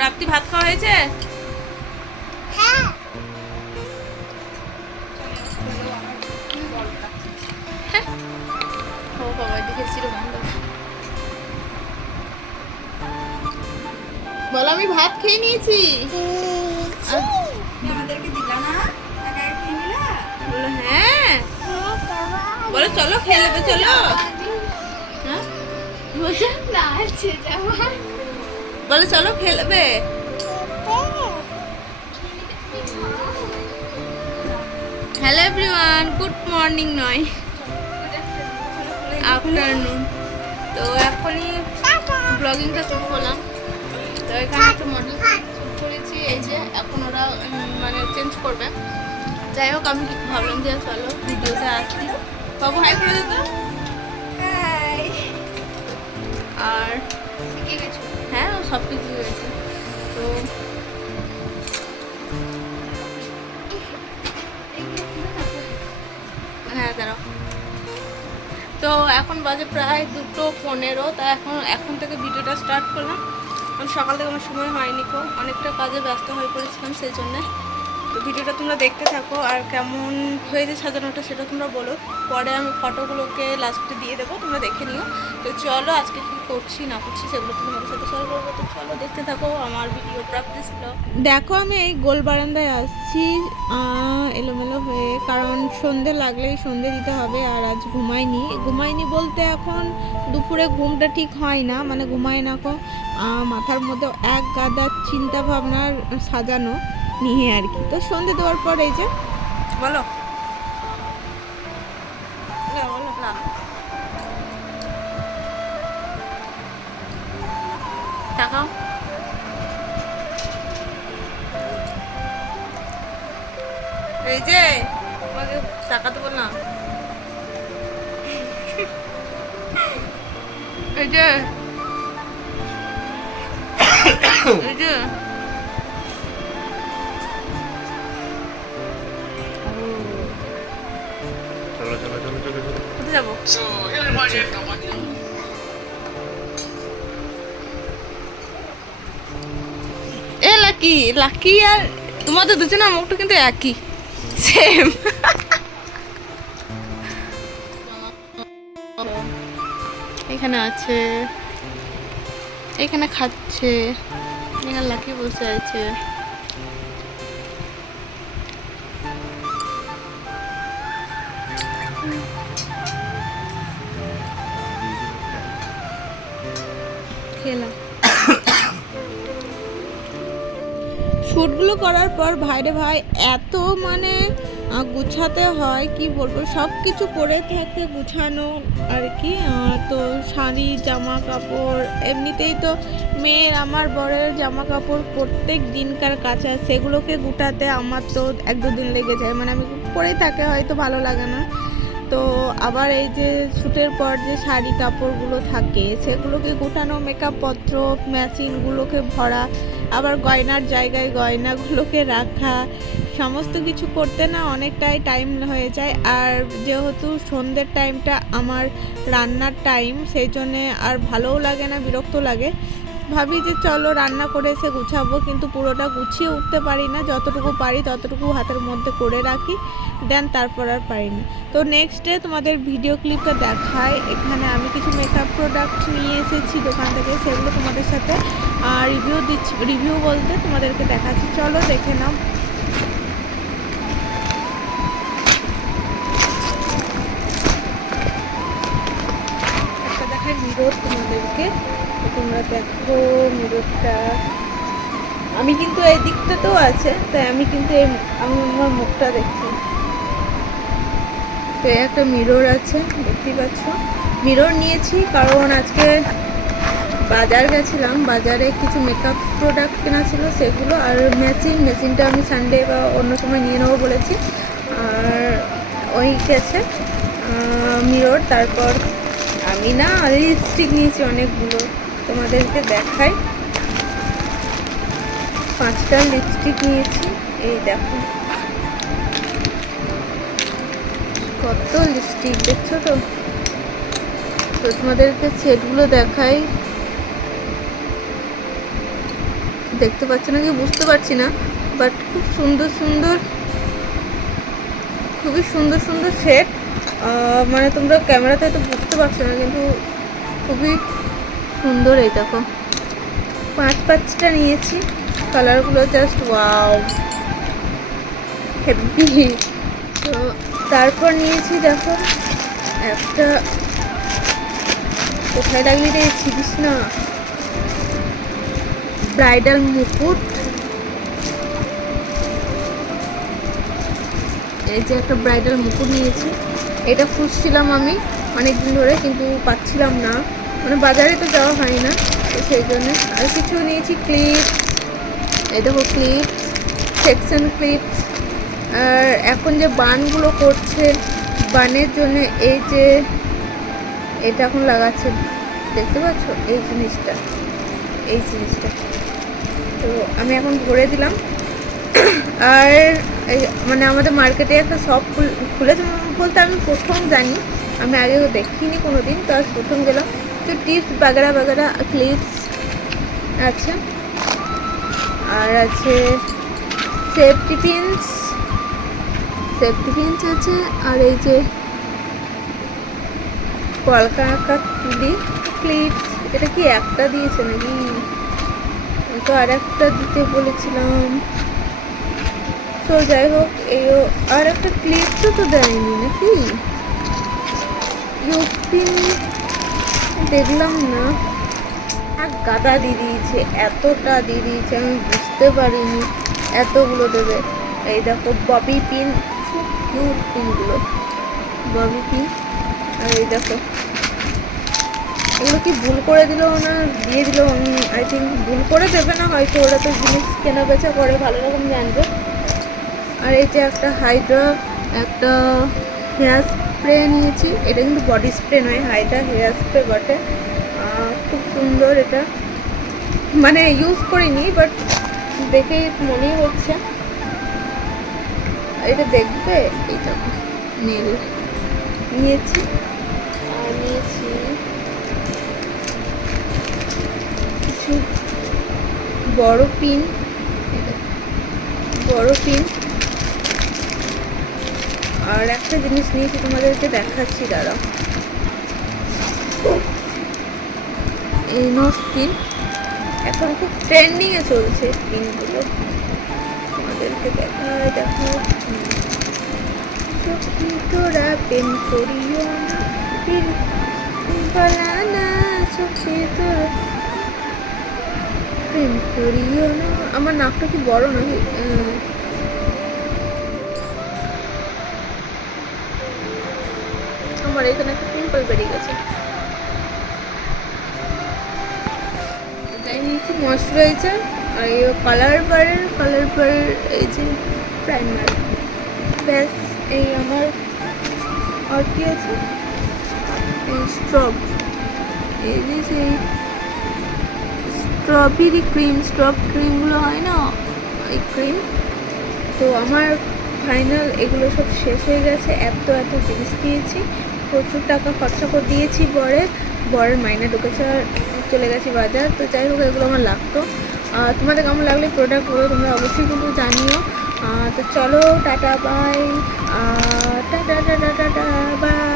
প্রাপ্তি ভাত খাওয়া হয়েছে? হ্যাঁ। ও বাবা এদিকে ছিল বন্ধ বলো আমি ভাত খেয়ে নিয়েছি। আমাদেরকে দিলা না? হ্যাঁ। বলো চলো খেয়ে নেবে চলো। হ্যাঁ। না আছে জামা বলো চলো খেলবে। হ্যালো এভরিওয়ান গুড মর্নিং নয়। আফটারনুন তো এখনই ব্লগিংটা শুরু করলাম। তো এখানে একটা মডেল শুট করেছি এই যে এখন ওরা মানে চেঞ্জ করবে। যাই হোক আমি ভাবলাম যে চলো ভিডিওতে আসছি বাবু হাই করে দিত আর শিখে গেছো হ্যাঁ সব কিছু রয়েছে তো হ্যাঁ দাঁড়াও। তো এখন বাজে প্রায় দুটো পনেরো, তা এখন এখন থেকে ভিডিওটা স্টার্ট করলাম। কারণ সকাল থেকে আমার সময় হয়নি কো অনেকটা কাজে ব্যস্ত হয়ে পড়েছিলাম, সেই জন্যে। তো ভিডিওটা তোমরা দেখতে থাকো আর কেমন হয়েছে সাজানোটা সেটা তোমরা বলো। পরে আমি ফটোগুলোকে লাস্টে দিয়ে দেবো, তোমরা দেখে নিও। তো চলো আজকে কি করছি, না করছি সেগুলো তোমাদের সাথে শেয়ার করব। তো চলো দেখতে থাকো আমার ভিডিও প্র্যাকটিস দেখো আমি এই গোল বারান্দায় আসছি এলোমেলো হয়ে, কারণ সন্ধে লাগলেই সন্ধে দিতে হবে আর আজ ঘুমাইনি। ঘুমাইনি বলতে এখন দুপুরে ঘুমটা ঠিক হয় না মানে ঘুমাই না কো। মাথার মধ্যে এক গাদা চিন্তা ভাবনার সাজানো। নিয়ে আর কি। তো সন্ধে দেওয়ার পর এই যে বলো। না তাকাও এই যে তোমাকে তাকাতে বললাম এই যে এই যে। যাব। এ লাকি লাকি আর তোমাদের দুজনের মুখটা কিন্তু একই। সেম এখানে আছে এখানে খাচ্ছে। এখানে লাকি বসে আছে। খেলাম। শ্যুটগুলো করার পর ভাইরে ভাই এত মানে গুছাতে হয়, কি বলব সব কিছু করে থাকে গুছানো আর কি তো শাড়ি জামা কাপড় এমনিতেই তো মেয়ের, আমার বরের জামা কাপড় প্রত্যেক দিনকার কাছে সেগুলোকে গুটাতে আমার তো এক দু দিন লেগে যায়। মানে আমি পরে থাকে হয়তো ভালো লাগে না। তো আবার এই যে শ্যুটের পর যে শাড়ি কাপড়গুলো থাকে, সেগুলোকে গোটানো মেকআপ পত্র ম্যাচিংগুলোকে ভরা, আবার গয়নার জায়গায় গয়নাগুলোকে রাখা, সমস্ত কিছু করতে না অনেকটাই টাইম হয়ে যায়। আর যেহেতু সন্ধ্যের টাইমটা আমার রান্নার টাইম সেই জন্যে আর ভালোও লাগে না, বিরক্ত লাগে। ভাবি যে চলো রান্না করে এসে গুছাবো, কিন্তু পুরোটা গুছিয়ে উঠতে পারি না। যতটুকু পারি ততটুকু হাতের মধ্যে করে রাখি, দেন তারপর আর পারি না। তো নেক্সট ডে তোমাদের ভিডিও ক্লিপটা দেখায়। এখানে আমি কিছু মেকআপ প্রোডাক্ট নিয়ে এসেছি দোকান থেকে, সেগুলো তোমাদের সাথে রিভিউ দিচ্ছি রিভিউ বলতে তোমাদেরকে দেখাচ্ছি। চলো দেখে নাও। দেখায় মিরর তোমাদেরকে। তোমরা দেখো মিররটা আমি কিন্তু এই দিকটাতেও আছে, তাই আমি কিন্তু আমি আমার মুখটা দেখছি। তো একটা মিরর আছে, দেখতেই পাচ্ছ। মিরর নিয়েছি কারণ আজকে বাজার গেছিলাম। বাজারে কিছু মেকআপ প্রোডাক্ট কেনা ছিল সেগুলো, আর মেশিন মেশিনটা আমি সানডে বা অন্য সময় নিয়ে নেব বলেছি। আর ওই গেছে মিরর তারপর আমি না লিপস্টিক নিয়েছি অনেকগুলো। তোমাদেরকে দেখাই। পাঁচটা লিপস্টিক নিয়েছি। এই দেখো। কত লিপস্টিক দেখছ তো? তো তোমাদেরকে সেটগুলো দেখাই। দেখতে পাচ্ছ না কি বুঝতে পারছি না। বাট খুব সুন্দর সুন্দর, খুবই সুন্দর সুন্দর সেট মানে তোমরা ক্যামেরাতে তো বুঝতে পারছ না, কিন্তু খুবই সুন্দর এই দেখো। পাঁচ পাঁচটা নিয়েছি। কালারগুলো জাস্ট ওয়াও হেভি তো তারপর নিয়েছি দেখো, একটা কোথায় লাগলি রে? ছিলিস না। ব্রাইডাল মুকুট। এই যে একটা ব্রাইডাল মুকুট নিয়েছি। এটা খুঁজছিলাম আমি অনেক দিন ধরে, কিন্তু পাচ্ছিলাম না। মানে বাজারে তো যাওয়া হয় না, তো সেই জন্য আর কিছু নিয়েছি ক্লিপ এই দেখো ক্লিপ সেকশন ক্লিপ আর এখন যে বানগুলো করছে, বানের জন্য এই যে এটা এখন লাগাচ্ছে, দেখতে পাচ্ছ? এই জিনিসটা এই জিনিসটা। তো আমি এখন ভরে দিলাম। আর মানে আমাদের মার্কেটে একটা শপ খুলেছে বলতে আমি প্রথম জানি, আমি আগেও দেখিনি কোনো দিন তো আজ প্রথম গেলাম। তো টিপস বাগেরা বাগেরা ক্লিপস আছে। আর আছে সেফটি পিনস সেফটি পিনস আছে, আর এই যে কলকাতা তুলি ক্লিপস এটা কি একটা দিয়েছে নাকি? তো আর একটা দিতে বলেছিলাম। তো যাই হোক এই আর একটা ক্লিপসও তো দেয়নি নাকি? ইউপিন দেখলাম না। এক গাদা দিয়ে দিয়েছে, এতটা দিয়ে দিয়েছে, আমি বুঝতে পারিনি। এতগুলো দেবে। এই দেখো, ববি পিন খুব কিউট পিনগুলো। ববি পিন, আর এই দেখো। এগুলো কি ভুল করে দিল না দিয়ে দিল? আই থিঙ্ক ভুল করে দেবে না, হয়তো ওরা তো জিনিস কেনা বেচা করে, ভালো রকম জানবে। আর এই যে একটা হাইড্রা একটা হেয়ার স্প্রে নিয়েছি। এটা কিন্তু বডি স্প্রে নয় হাইড্রা হেয়ার স্প্রে বটে। খুব সুন্দর এটা। মানে ইউজ করিনি বাট দেখে মনেই হচ্ছে। এটা দেখবে? এইটা নীল নিয়েছি। আর নিয়েছি। কিছু বড় পিন বড় পিন আর একটা জিনিস নিয়েছি তোমাদেরকে দেখাচ্ছি, দাঁড়াও। এই পিন এখন খুব ট্রেন্ডিংয়ে চলছে পিনগুলো তোমাদেরকে দেখো করিও না আমার নাকটা কি বড় নাকি? আমার এখানে একটা পিম্পল বেরিয়ে গেছে। নিয়েছি ময়শ্চারাইজার আর এই কালার বারের কালার বারের এই যে প্রাইমার ব্যাস, এই আমার আর কি আছে? এই স্ট্রব এই যে সেই স্ট্রবেরি ক্রিম স্ট্রব ক্রিমগুলো হয় না? এই ক্রিম তো আমার ফাইনাল এগুলো সব শেষ হয়ে গেছে। এত এত জিনিস দিয়েছি। প্রচুর টাকা খরচা করে দিয়েছি বরে বরের মাইনে ঢুকেছে চলে গেছি বাজার। তো যাই হোক, এগুলো আমার লাগতো। তোমাদের কেমন লাগলে প্রোডাক্টগুলো তোমরা অবশ্যই কিন্তু জানিও। তো চলো, tata bye tata tata tata bye